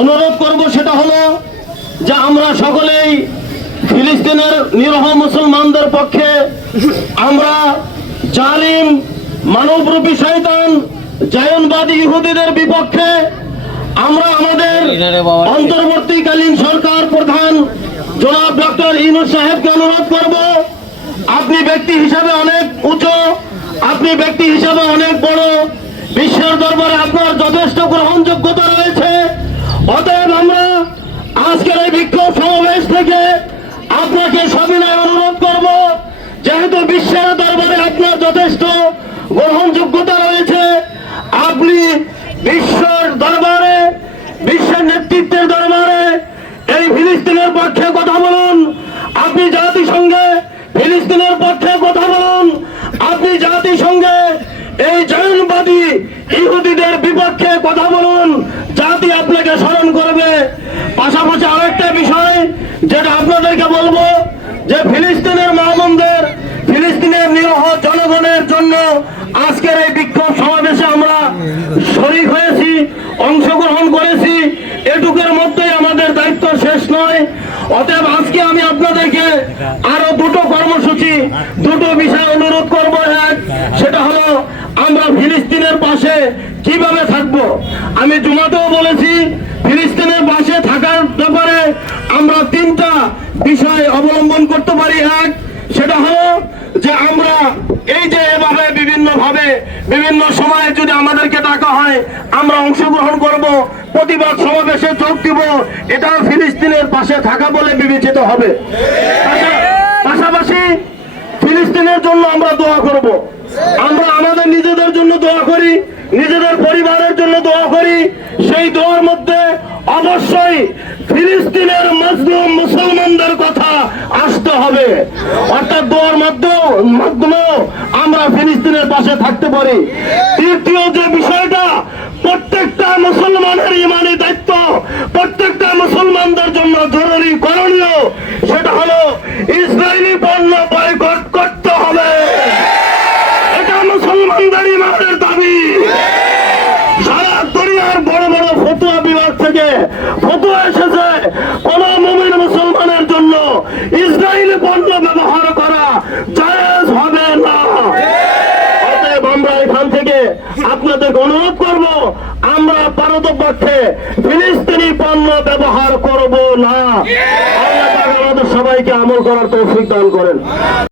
অনুরোধ করব সেটা হলো যে আমরা সকলেই ফিলিস্তিনের নিরহ মুসলমানদের পক্ষে, আমরা জালিম মানবরূপী শয়তান জায়নবাদী ইহুদিদের বিপক্ষে আমরা আমাদের অন্তর্বর্তীকালীন সরকার প্রধান জনাব ডক্টর ইউনূস সাহেবকে অনুরোধ করব, আপনি ব্যক্তি হিসাবে অনেক উঁচু, আপনি ব্যক্তি হিসাবে অনেক বড়, বিশ্বের দরবারে আপনার যথেষ্ট গ্রহণযোগ্যতা রয়েছে। অতএব আমরা আজকের এই বিক্ষোভ সমাবেশ থেকে আপনাকে সবিনয় অনুরোধ করব, যেহেতু বিশ্বের দরবারে আপনার যথেষ্ট গ্রহণযোগ্যতা রয়েছে, আপনি বিশ্বের দরবারে, বিশ্বের নেতৃত্বের দরবারে এই ফিলিস্তিনের পক্ষে কথা বলুন। আপনি জাতিসংঘে ফিলিস্তিনের পক্ষে কথা বলুন। আপনি জাতিসংঘে এই জায়নবাদী ইহুদিদের বিপক্ষে কথা বলুন। জাতি আপনাকে স্মরণ করবে। পাশাপাশি আরেকটা বিষয় যেটা আপনাদেরকে বলবো, যে ফিলিস্তিনের মা-বোনদের, ফিলিস্তিনের নিরহ জনগণের জন্য আজকের এই বিক্ষোভ সমাবেশে আমরা শরীক হয়েছি, অংশগ্রহণ করেছি। এটুকুর মধ্যেই আমাদের দায়িত্ব শেষ নয়। অতএব আজকে আমি আপনাদেরকে আরো দুটো কর্মসূচি, দুটো বিষয় অনুরোধ করব। এক, সেটা হলো আমরা ফিলিস্তিনের পাশে কিভাবে থাকবো। আমি জুমাতেও বলেছি, ফিলিস্তিনের পাশে থাকার ব্যাপারে আমরা তিনটা বিষয় অবলম্বন করতে পারি। এক, সেটা হলো যে আমরা এই যে এভাবে বিভিন্ন সময়ে যদি আমাদেরকে ডাকা হয় আমরা অংশগ্রহণ করব, প্রতিবাদ সমাবেশে যোগ দিব, এটা ফিলিস্তিনের পাশে থাকা বলে বিবেচিত হবে। পাশাপাশি ফিলিস্তিনের জন্য আমরা দোয়া করব। আমরা আমাদের নিজেদের জন্য দোয়া করি, নিজেদের পরিবারের জন্য দোয়া করি। সেই দোয়ার মধ্যে অবশ্যই ফিলিস্তিনের মজলুম মুসলমানদের কথা আসতে হবে। অর্থাৎ দোয়ার মাধ্যমেও আমরা ফিলিস্তিনের পাশে থাকতে পারি। তৃতীয় যে বিষয়টা, প্রত্যেকটা মুসলমানের ইমানি দায়িত্ব, প্রত্যেকটা মুসলমানদের জন্য জরুরি করণীয়, সেটা হলো ইসরায়েলি পণ্য বয়কট করতে হবে। এটা মুসলমানদের ইমানের দাবি। সারা দুনিয়ার বড় বড় ফতোয়া বিভাগ থেকে ফতোয়া এসেছে, কোন মুমিন মুসলমানের জন্য ইসরায়েলি পণ্য ব্যবহার করা জায়েজ হবে না। অতএব আমরা এখান থেকে আপনাদেরকে অনুরোধ করব, আমরা পারতপক্ষে ফিলিস্তিনি পণ্য ব্যবহার করব না। আল্লাহ পাক আমাদের সবাইকে আমল করার তৌফিক দান করেন।